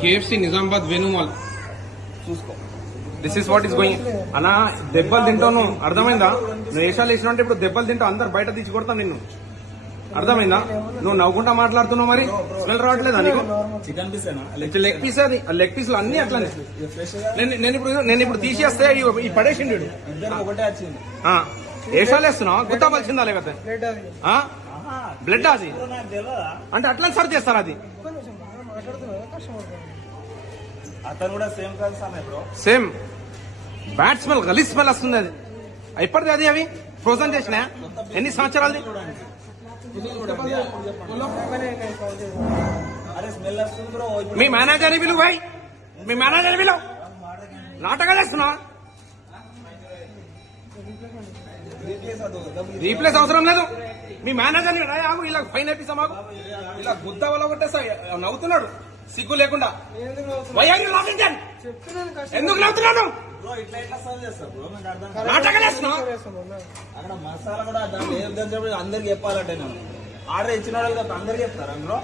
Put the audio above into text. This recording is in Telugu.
కేఎఫ్సి నిజామాబాద్ వేణుమాల్ చూసుకో. This is what is going అన్నా దెబ్బలు తింటాను. అర్థమైందా? నువ్వు వేషాలు వేసినా అంటే ఇప్పుడు దెబ్బలు తింటావు అందరు బయట తీసి కొడతాను నిన్ను. అర్థమైందా? నువ్వు నవ్వుకుంటా మాట్లాడుతున్నావు మరి? స్మెల్ రావట్లేదా నీకు? చికెన్ పీస్ ఏనా? లెగ్ పీస్ అది. లెగ్ పీస్లు అన్ని అట్లానే. నేను ఇప్పుడు నేను ఇప్పుడు తీసేస్తే ఈ- పడేసిండు వేషాలు వేస్తున్నావు? గుర్తాపలిసిందా లేకపోతే? బ్లడ్ అది. అంటే అట్లా సర్చ్ చేస్తారు అది. అతను కూడా సేమ్ కాదు సామె బ్రో. సేమ్. బ్యాడ్ స్మెల్ గలీజ్ స్మెల్ వస్తుంది అది. ఎప్పటిది అది అవి? ఫ్రోజన్ చేసిన? ఎన్ని సంవత్సరాలది? మీ మేనేజర్ పిలువు భాయ్ మీ మేనేజర్ పిలువు. నాటకాలు రీప్లేస్ అది రీప్లేస్ అవసరం లేదు. మీ మేనేజర్ ఆగు ఇలా ఫైన్ వేపిస్తాం మాకు. ఇలా గుద్ద వల్ల కొట్టేస్తా నవ్వుతున్నాడు. సిగ్గు లేకుండా. ఎందుకు నవ్వుతున్నాను? బ్రో ఇట్లా ఇట్లా సర్వ్ చేస్తారు బ్రో? నాకు అర్థం కాదు. నాటకాలు వేస్తున్నావా కస్టమర్ అక్కడ మసాలా కూడా తెలిసినప్పుడు అందరికి చెప్పాలంటే నేను. ఆర్డర్ ఇచ్చిన వాళ్ళకి అందరికి చెప్తారా బ్రో?